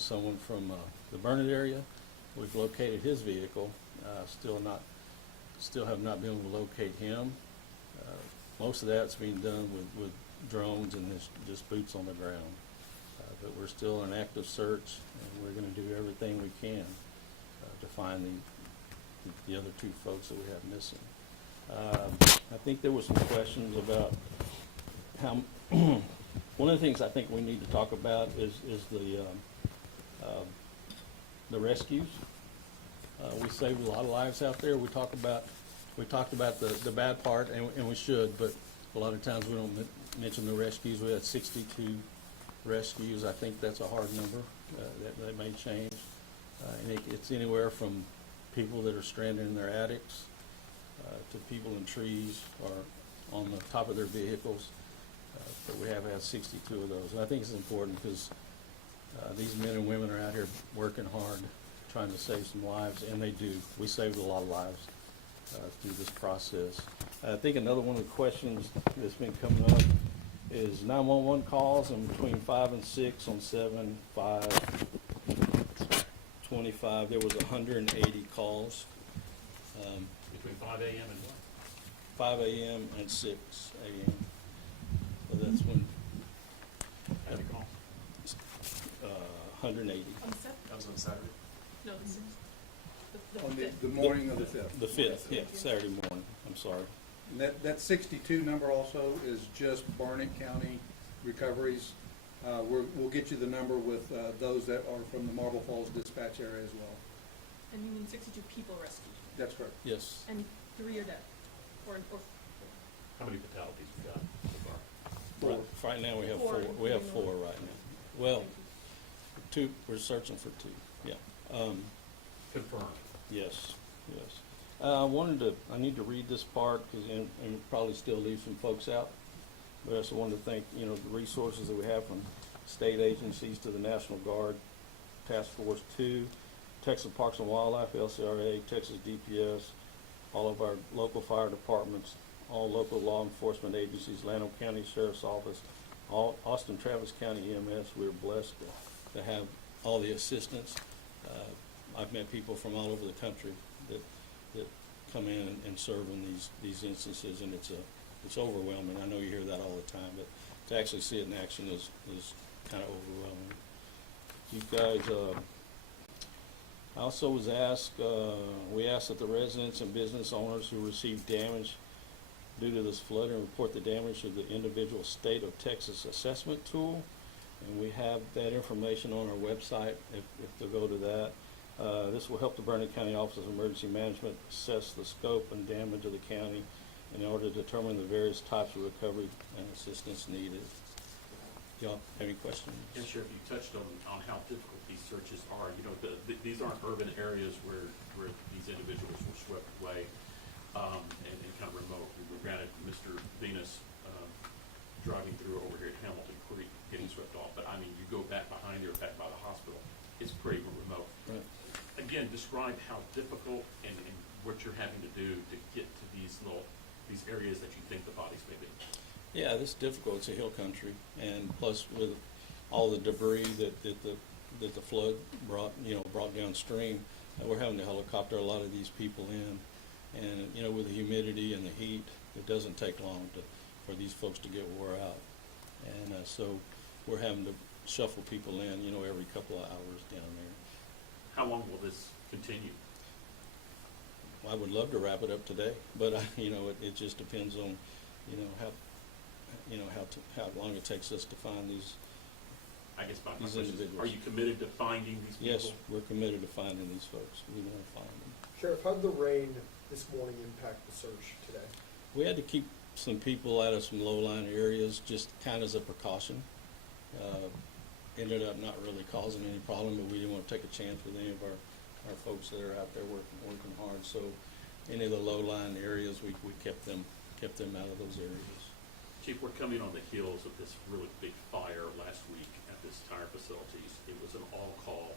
is someone from the Burnet area. We've located his vehicle. Still have not been able to locate him. Most of that's being done with drones and just boots on the ground. But we're still in active search, and we're going to do everything we can to find the other two folks that we have missing. I think there were some questions about how. One of the things I think we need to talk about is the rescues. We saved a lot of lives out there. We talked about the bad part, and we should, but a lot of times we don't mention the rescues. We had 62 rescues. I think that's a hard number. That may change. And it's anywhere from people that are stranded in their attics to people in trees or on the top of their vehicles. But we have had 62 of those. And I think it's important because these men and women are out here working hard, trying to save some lives, and they do. We saved a lot of lives through this process. I think another one of the questions that's been coming up is 911 calls, and between 5 and 6 on 7/5/25, there was 180 calls. Between 5 a.m. and what? 5 a.m. and 6 a.m. So that's when How many calls? 180. On the fifth? That was on Saturday. No, the sixth. On fifth. the morning of the 5th. The 5th, yeah, Saturday morning. I'm sorry. And that 62 number also is just Burnet County recoveries. We'll get you the number with those that are from the Marble Falls dispatch area as well. And you mean 62 people rescued, That's correct. Yes. and 3 are dead, or How many fatalities we got so far? Right now we have Four. 4. We have 4 right now. Well, 2. We're searching for 2. Yeah. Confirmed. Yes. Yes. I need to read this part because and probably still leave some folks out. But I also wanted to thank the resources that we have from state agencies to the National Guard, Task Force 2, Texas Parks and Wildlife, LCRA, Texas DPS, all of our local fire departments, all local law enforcement agencies, Llano County Sheriff's Office, all Austin Travis County EMS. We're blessed to have all the assistance. I've met people from all over the country that come in and serve in these instances, and it's overwhelming. I know you hear that all the time, but to actually see it in action is kind of overwhelming. You guys, I also was asked, we asked that the residents and business owners who received damage due to this flooding report the damage to the individual state of Texas assessment tool, and we have that information on our website if they'll go to that. This will help the Burnet County Office of Emergency Management assess the scope and damage of the county in order to determine the various types of recovery and assistance needed. Y'all have any questions? Yes, Sheriff, you touched on how difficult these searches are. These aren't urban areas where these individuals were swept away and kind of remote. We were granted Mr. Venus driving through over here at Hamilton Creek, getting swept off. But I mean, you go back behind here, back by the hospital, it's pretty remote. Right. Again, describe how difficult and what you're having to do to get to these areas that you think the bodies may be. Yeah, this is difficult. It's a hill country, and plus with all the debris that the flood brought downstream, we're having to helicopter a lot of these people in, and with the humidity and the heat, it doesn't take long for these folks to get wore out, and so we're having to shuffle people in, every couple of hours down there. How long will this continue? I would love to wrap it up today, but it just depends on how long it takes us to find these. I guess my These question is, individuals. are you committed to finding these people? Yes, we're committed to finding these folks. We want to find them. Sheriff, how did the rain this morning impact the search today? We had to keep some people out of some low-lying areas, just kind of as a precaution. Ended up not really causing any problem, but we didn't want to take a chance with any of our folks that are out there working hard. So any of the low-lying areas, we kept them out of those areas. Chief, we're coming on the heels of this really big fire last week at this tire facilities. It was an all-call,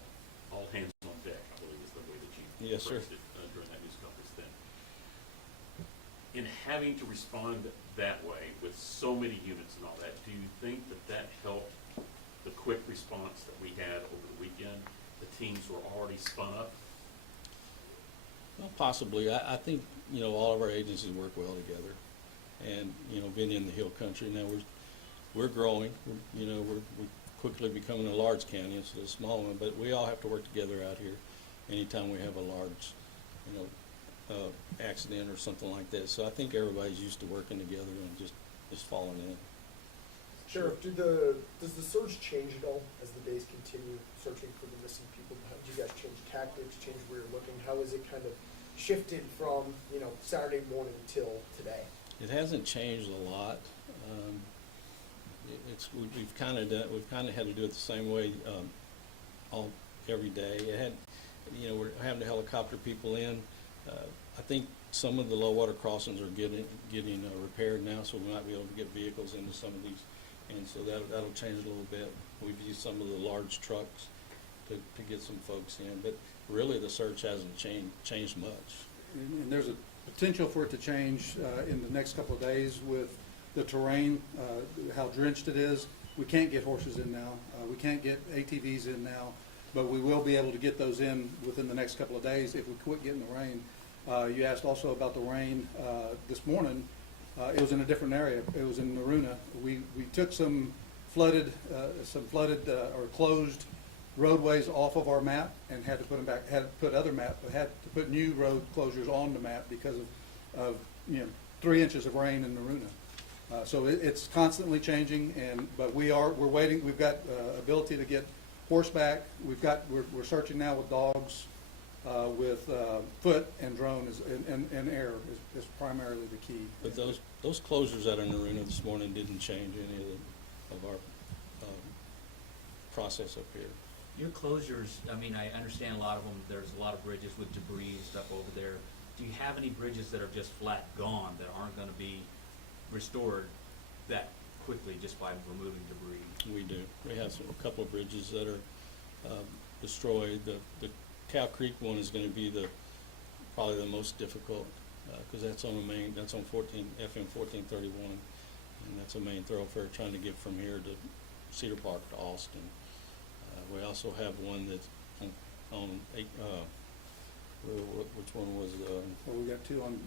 all hands on deck, I believe is the way that you Yes, sir. phrased it during that news conference then. In having to respond that way with so many units and all that, do you think that helped the quick response that we had over the weekend teams were already spun up? Well, possibly. I think, all of our agencies work well together. And, being in the hill country, now we're growing. We're quickly becoming a large county instead of a small one, but we all have to work together out here anytime we have a large, accident or something like that. So I think everybody's used to working together and just falling in. Sheriff, does the search change at all as the days continue, searching for the missing people? How do you guys change tactics, change where you're looking? How has it kind of shifted from, Saturday morning till today? It hasn't changed a lot. We've kind of had to do it the same way every day. We're having to helicopter people in. I think some of the low water crossings are getting repaired now, so we might be able to get vehicles into some of these, and so that'll change a little bit. We've used some of the large trucks to get some folks in, but really the search hasn't changed much. And there's a potential for it to change in the next couple of days with the terrain, how drenched it is. We can't get horses in now. We can't get ATVs in now, but we will be able to get those in within the next couple of days if we quit getting the rain. You asked also about the rain this morning. It was in a different area. It was in Maruna. We took some flooded or closed roadways off of our map and had to put them back. Had to put new road closures on the map because of 3 inches of rain in Maruna. So it's constantly changing, but we're waiting. We've got ability to get horseback. We're searching now with dogs, with foot and drone and air is primarily the key. But those closures out in Naruna this morning didn't change any of our process up here. Your closures, I understand a lot of them, there's a lot of bridges with debris and stuff over there. Do you have any bridges that are just flat gone, that aren't gonna be restored that quickly just by removing debris? We do. We have a couple of bridges that are destroyed. The Cow Creek one is going to be probably the most difficult because that's on FM 1431, and that's a main thoroughfare trying to get from here to Cedar Park to Austin. We also have one that's on which one was? Well, we got two on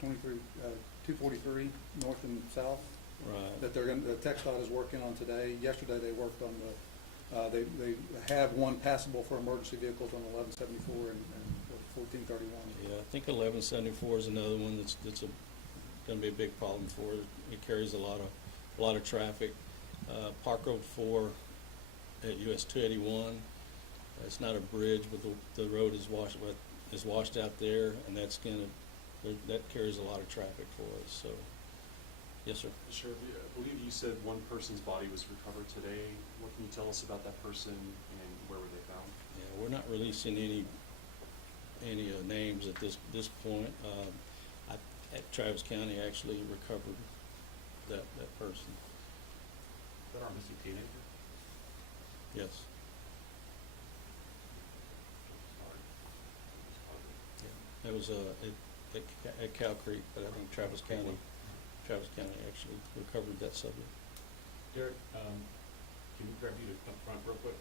243 north and south. Right. That the TxDOT is working on today. Yesterday they worked on they have one passable for emergency vehicles on 1174 and 1431. Yeah, I think 1174 is another one that's going to be a big problem for it. It carries a lot of traffic. Park Road 4 at US 281. It's not a bridge, but the road is washed out there, and that carries a lot of traffic for us. So, yes, sir. Sure. I believe you said one person's body was recovered today. What can you tell us about that person and where were they found? Yeah, we're not releasing any names at this point. At Travis County actually recovered that person. Is that our missing teenager? Yes. Yeah. It was at Cow Creek, but I think Travis County actually recovered that subject. Derek, can we grab you to come front real quick?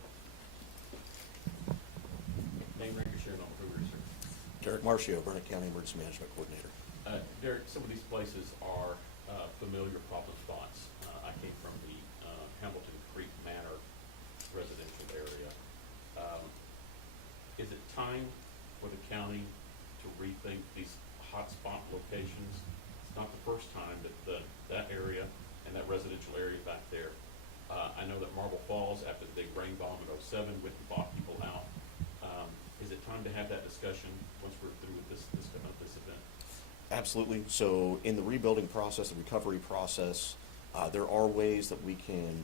Name, rank, and share, and who are you, sir? Derek Marcio, Burnet County Emergency Management Coordinator. Derek, some of these places are familiar problem spots. I came from the Hamilton Creek Manor residential area. Is it time for the county to rethink these hotspot locations? It's not the first time that that area and that residential area back there. I know that Marble Falls, after the big rain bomb in '07, went and bought people out. Is it time to have that discussion once we're through with this event? Absolutely. So in the rebuilding process, the recovery process, there are ways that we can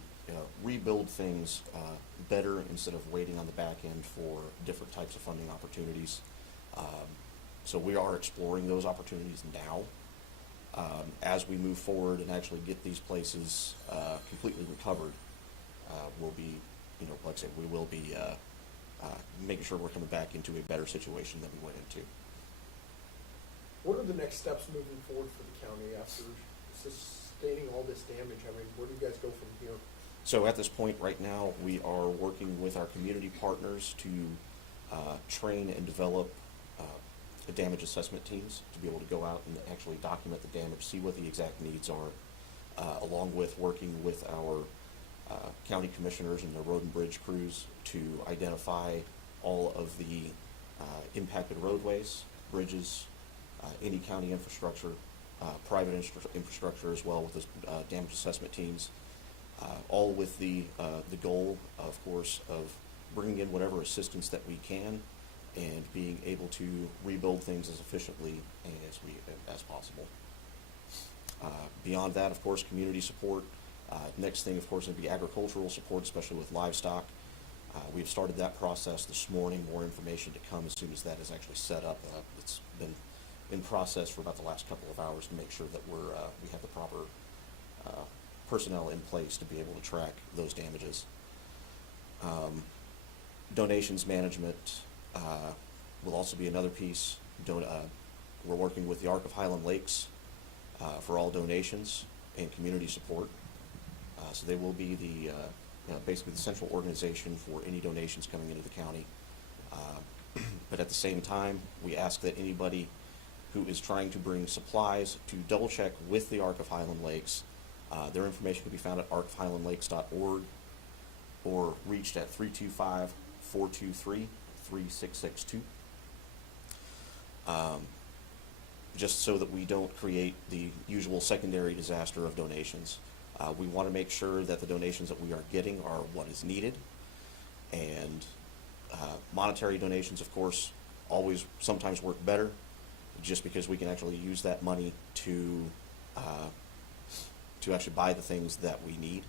rebuild things better instead of waiting on the back end for different types of funding opportunities. So we are exploring those opportunities now. As we move forward and actually get these places completely recovered, we'll be, like I said, we will be making sure we're coming back into a better situation than we went into. What are the next steps moving forward for the county after sustaining all this damage? Where do you guys go from here? So at this point right now, we are working with our community partners to train and develop damage assessment teams to be able to go out and actually document the damage, see what the exact needs are, along with working with our county commissioners and the road and bridge crews to identify all of the impacted roadways, bridges, any county infrastructure, private infrastructure as well with those damage assessment teams, all with the goal, of course, of bringing in whatever assistance that we can and being able to rebuild things as efficiently as possible. Beyond that, of course, community support. Next thing, of course, would be agricultural support, especially with livestock. We've started that process this morning. More information to come as soon as that is actually set up. It's been in process for about the last couple of hours to make sure that we have the proper personnel in place to be able to track those damages. Donations management will also be another piece. We're working with the Arc of Highland Lakes for all donations and community support. So they will be the basically the central organization for any donations coming into the county. But at the same time, we ask that anybody who is trying to bring supplies to double check with the Arc of Highland Lakes. Their information can be found at arcofhighlandlakes.org or reached at 325-423-3662. Just so that we don't create the usual secondary disaster of donations. We want to make sure that the donations that we are getting are what is needed. And monetary donations, of course, always sometimes work better, just because we can actually use that money to actually buy the things that we need.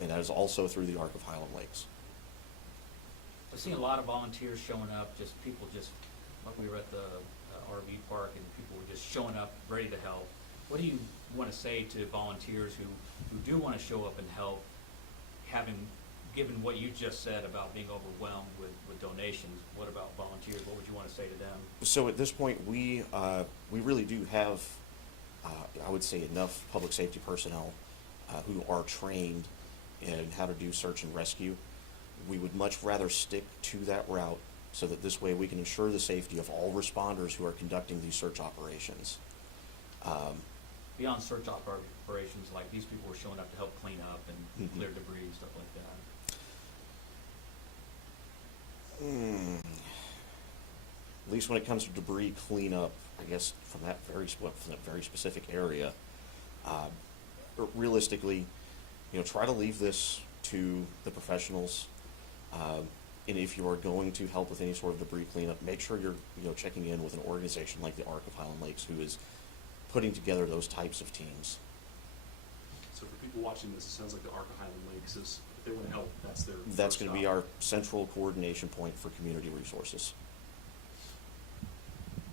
And that is also through the Arc of Highland Lakes. I've seen a lot of volunteers showing up, just people just, like we were at the RV park and people were just showing up, ready to help. What do you want to say to volunteers who do want to show up and help, given what you just said about being overwhelmed with donations? What about volunteers? What would you want to say to them? So at this point, we really do have, I would say, enough public safety personnel who are trained in how to do search and rescue. We would much rather stick to that route so that this way we can ensure the safety of all responders who are conducting these search operations. Beyond search operations, like these people were showing up to help clean up and clear debris and stuff like that. At least when it comes to debris cleanup, I guess from that very specific area, realistically, try to leave this to the professionals. And if you are going to help with any sort of debris cleanup, make sure you're checking in with an organization like the Arc of Highland Lakes, who is putting together those types of teams. So for people watching this, it sounds like the Arc of Highland Lakes is, if they want to help, that's their That's first going to be stop. our central coordination point for community resources.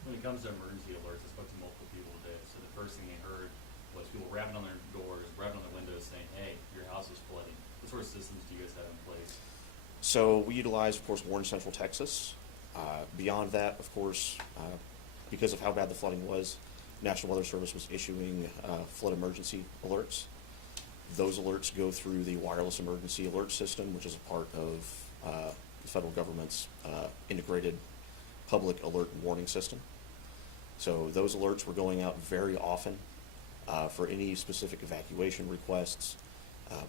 When it comes to emergency alerts, I spoke to multiple people today, so the first thing they heard was people rapping on their doors, rapping on their windows saying, hey, your house is flooding. What sort of systems do you guys have in place? So we utilize, of course, Warren Central Texas. Beyond that, of course, because of how bad the flooding was, National Weather Service was issuing flood emergency alerts. Those alerts go through the wireless emergency alert system, which is a part of the federal government's integrated public alert and warning system. So those alerts were going out very often for any specific evacuation requests.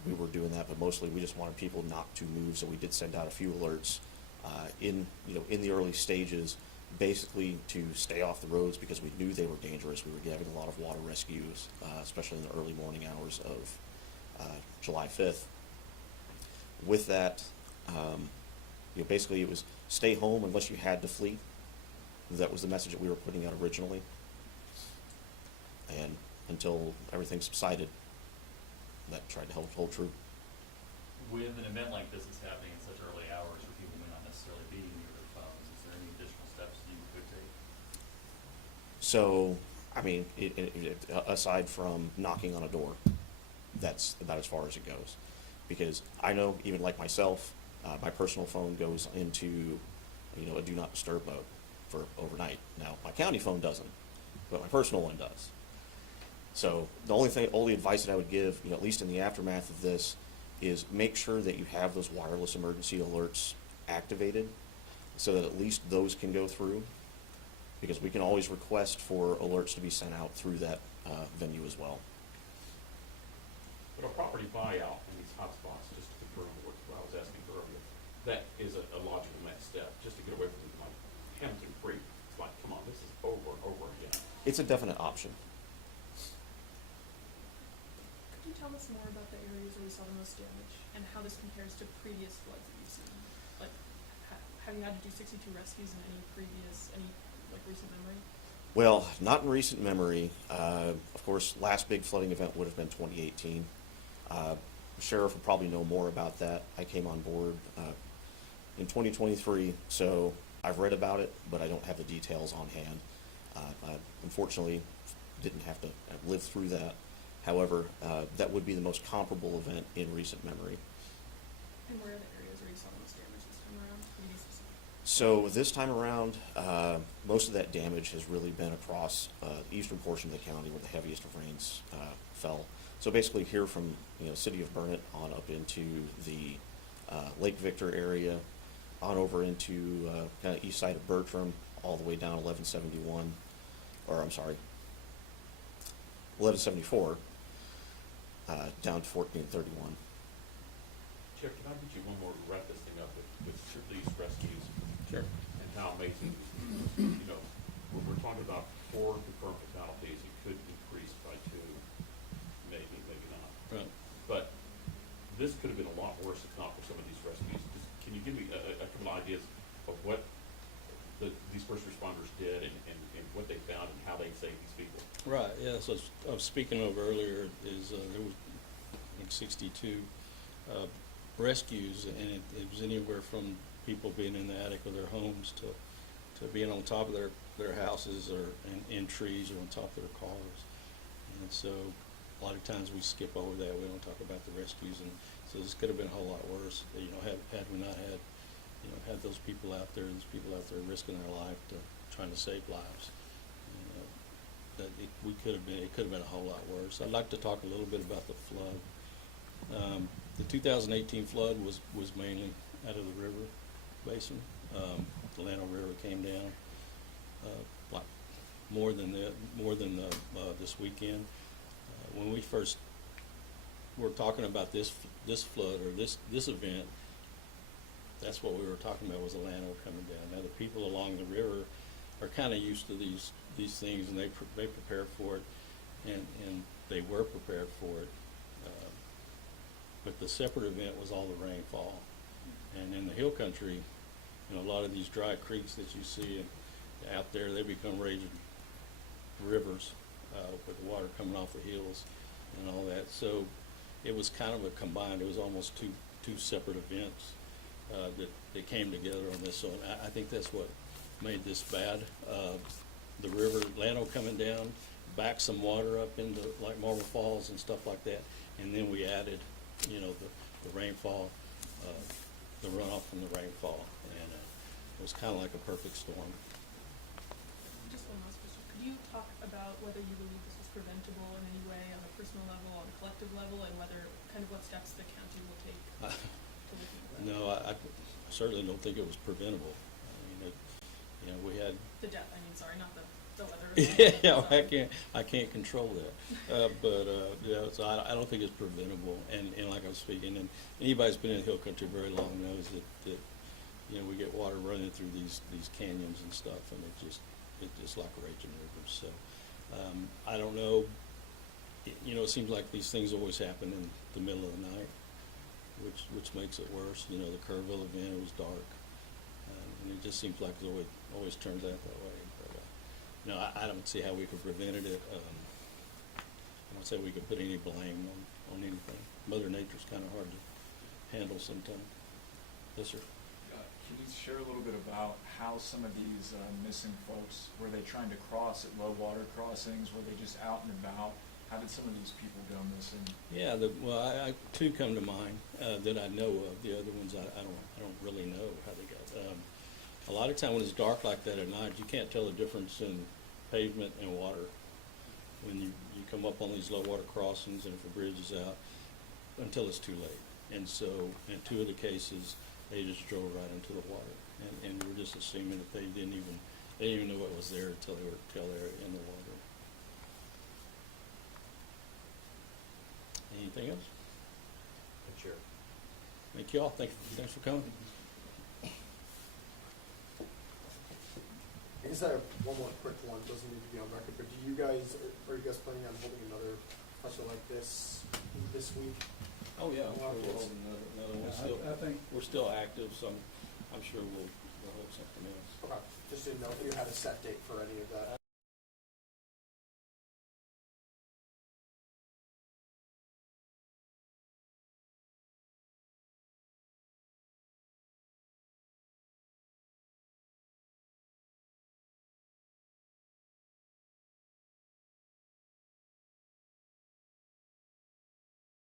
We were doing that, but mostly we just wanted people not to move, so we did send out a few alerts in the early stages, basically to stay off the roads because we knew they were dangerous. We were having a lot of water rescues, especially in the early morning hours of July 5th. With that, basically it was stay home unless you had to flee. That was the message that we were putting out originally. And until everything subsided, that tried to hold true. With an event like this that's happening in such early hours where people may not necessarily be near their phones, is there any additional steps you could take? So, I mean, aside from knocking on a door, that's about as far as it goes. Because I know, even like myself, my personal phone goes into, a do not disturb mode for overnight. Now, my county phone doesn't, but my personal one does. So the only advice that I would give, at least in the aftermath of this, is make sure that you have those wireless emergency alerts activated so that at least those can go through, because we can always request for alerts to be sent out through that venue as well. But a property buyout in these hotspots, just to confirm what I was asking earlier, that is a logical next step, just to get away from like Hampton Creek. It's like, come on, this is over and over again. It's a definite option. Could you tell us more about the areas where you saw the most damage and how this compares to previous floods that you've seen? Like, have you had to do 62 rescues in any recent memory? Well, not in recent memory. Of course, last big flooding event would have been 2018. Sheriff will probably know more about that. I came on board in 2023, so I've read about it, but I don't have the details on hand. I unfortunately didn't have to live through that. However, that would be the most comparable event in recent memory. And where are the areas where you saw the most damage this time around? Can you be specific? So this time around, most of that damage has really been across the eastern portion of the county where the heaviest of rains fell. So basically here from city of Burnet on up into the Lake Victor area, on over into kind of east side of Bertram, all the way down 1171, or I'm sorry, 1174, down to 1431. Chair, can I get you one more to wrap this thing up with these rescues? Sure. And how amazing, we're talking about 4 confirmed fatalities. It could increase by 2, maybe not. Right. But this could have been a lot worse if not for some of these rescues. Can you give me a couple of ideas of what these first responders did and what they found and how they saved these people? Right, yeah, so I was speaking of earlier is there was like 62 rescues, and it was anywhere from people being in the attic of their homes to being on top of their houses or in trees or on top of their cars. And so a lot of times we skip over that. We don't talk about the rescues, and so this could have been a whole lot worse. Had we not had those people out there, risking their life trying to save lives. It could have been a whole lot worse. I'd like to talk a little bit about the flood. The 2018 flood was mainly out of the river basin. The Llano River came down more than this weekend. When we first were talking about this flood or this event, that's what we were talking about, was the Llano coming down. Now the people along the river are kind of used to these things, and they prepare for it, and they were prepared for it. But the separate event was all the rainfall, and in the hill country, a lot of these dry creeks that you see out there, they become raging rivers with the water coming off the hills and all that. So it was kind of a combined. It was almost two separate events that came together on this. So I think that's what made this bad. The river, Llano coming down, backed some water up into like Marble Falls and stuff like that, and then we added, the rainfall, the runoff from the rainfall, and it was kind of like a perfect storm. Just one last question. Could you talk about whether you believe this was preventable in any way on a personal level, on a collective level, and what steps the county will take to look into that? No, I certainly don't think it was preventable. We had. The death, sorry, not the weather. Yeah, I can't control that. So I don't think it's preventable. And like I was speaking, and anybody who's been in the hill country very long knows that we get water running through these canyons and stuff, and it's just like raging rivers. So I don't know. It seems like these things always happen in the middle of the night, which makes it worse. The Kerrville event, it was dark, and it just seems like it always turns out that way. But I don't see how we could prevent it. I don't say we could put any blame on anything. Mother Nature's kind of hard to handle sometimes. Yes, sir. Can you share a little bit about how some of these missing folks, were they trying to cross at low water crossings? Were they just out and about? How did some of these people go missing? Yeah, I two come to mind that I know of. The other ones I don't really know how they got. A lot of time when it's dark like that at night, you can't tell the difference in pavement and water when you come up on these low water crossings and if a bridge is out until it's too late. And so in two of the cases, they just drove right into the water. And we're just assuming that they didn't even know what was there until they were in the water. Anything else? Sure. Thank you all. Thanks for coming. I guess I have one more quick one, doesn't need to be on record, but are you guys planning on holding another special like this week? Oh, yeah, I'm sure Well, we'll hold another one. Yeah, I think We're still active, so I'm sure we'll hold something else. Okay, just didn't know if you had a set date for any of that.